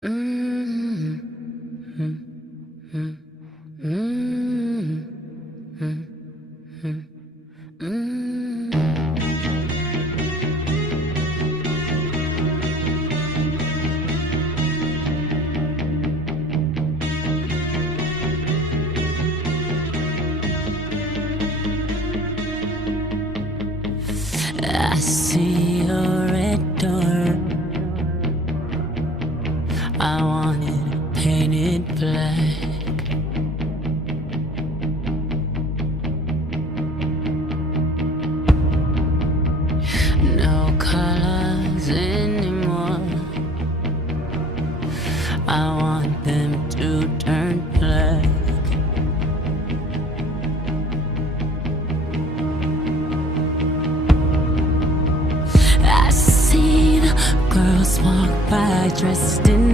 I see your red door. I want it painted black. No colors anymore. I want them to turn black. I see the girls walk by dressed in